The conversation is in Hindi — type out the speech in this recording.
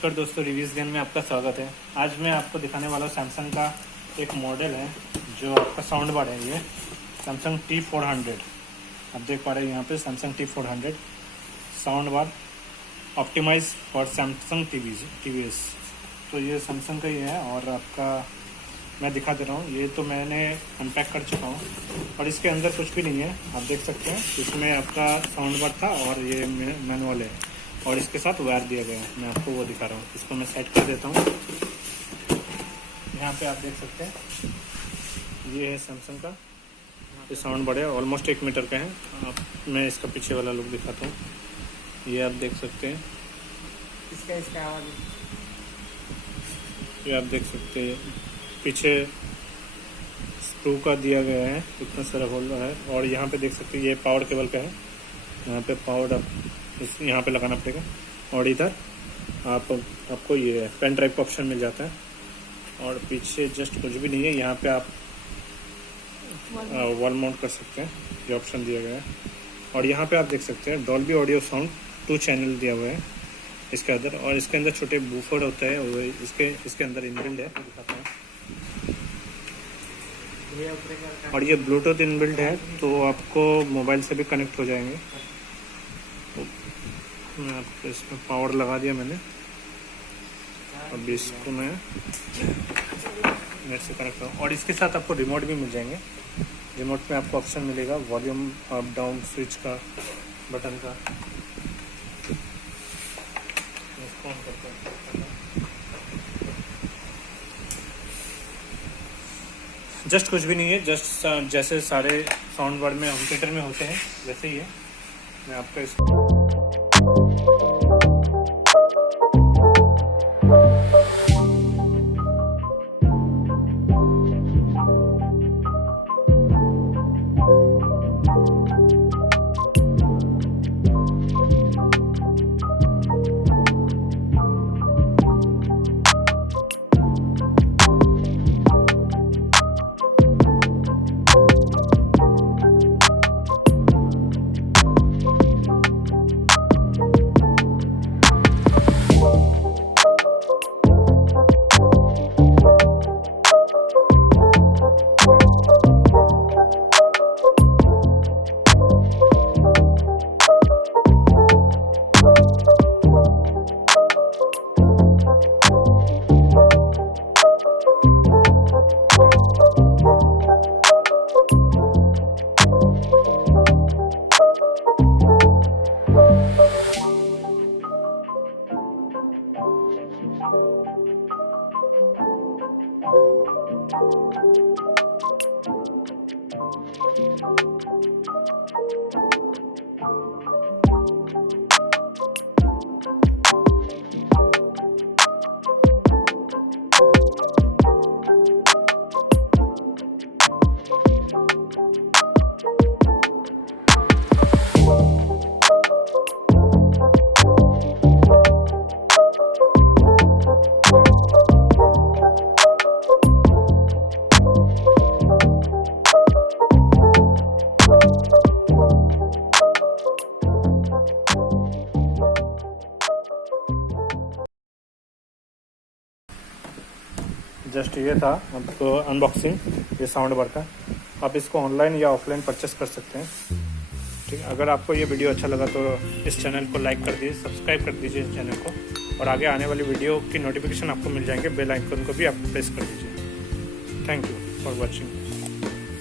नमस्कार दोस्तों, रिव्यूज़ गेम में आपका स्वागत है। आज मैं आपको दिखाने वाला हूँ सैमसंग का एक मॉडल है जो आपका साउंड बार है। ये सैमसंग T400 आप देख पा रहे हैं यहाँ पे Samsung T400 sound bar optimise for Samsung TVs. तो ये सैमसंग का ही है और आपका मैं दिखा दे रहा हूँ। ये तो मैंने अनपैक कर चुका हूँ और इसके अंदर कुछ भी नहीं है, आप देख सकते हैं। इसमें आपका साउंड बार था और ये मैनुअल है और इसके साथ वायर दिया गया है। मैं आपको वो दिखा रहा हूँ। इसको मैं सेट कर देता हूँ। यहाँ पे आप देख सकते हैं ये है सैमसंग का ये साउंड बार है, ऑलमोस्ट 1 मीटर का है। मैं इसका पीछे वाला लुक दिखाता हूँ। ये आप देख सकते हैं, इसका आवाज़ ये आप देख सकते हैं पीछे स्क्रू का दिया गया है, इतना सारा होल्डर है। और यहाँ पे देख सकते हैं ये पावर केबल का है। यहाँ पे पावर यहाँ पे लगाना पड़ेगा और इधर आपको ये पेन ड्राइव का ऑप्शन मिल जाता है। और पीछे जस्ट कुछ भी नहीं है, यहाँ पे आप वॉल माउंट कर सकते हैं, ये ऑप्शन दिया गया है। और यहाँ पे आप देख सकते हैं डॉल्बी ऑडियो साउंड 2 चैनल दिया हुआ है इसके अंदर। और इसके अंदर छोटे बूफर होता है और इसके अंदर इनबिल्ड है, दिखाता हूँ। और ये ब्लूटूथ इनबिल्ड है तो आपको मोबाइल से भी कनेक्ट हो जाएंगे। तो मैं आपको इसमें पावर लगा दिया मैंने। अब इसको मैं नेट से कनेक्ट करूँ और इसके साथ आपको रिमोट भी मिल जाएंगे। रिमोट में आपको ऑप्शन मिलेगा वॉल्यूम अप डाउन स्विच का, बटन का। इसको ऑन करते हैं। जस्ट कुछ भी नहीं है, जस्ट जैसे सारे साउंड बार में होम थिएटर में होते हैं वैसे ही है। मैं आपका इसको जस्ट ये था आपको अनबॉक्सिंग ये साउंड बार का। आप इसको ऑनलाइन या ऑफलाइन परचेस कर सकते हैं। ठीक है, अगर आपको ये वीडियो अच्छा लगा तो इस चैनल को लाइक कर दीजिए, सब्सक्राइब कर दीजिए इस चैनल को। और आगे आने वाली वीडियो की नोटिफिकेशन आपको मिल जाएंगे, बेल आइकन को भी आप प्रेस कर दीजिए। Thank you for watching.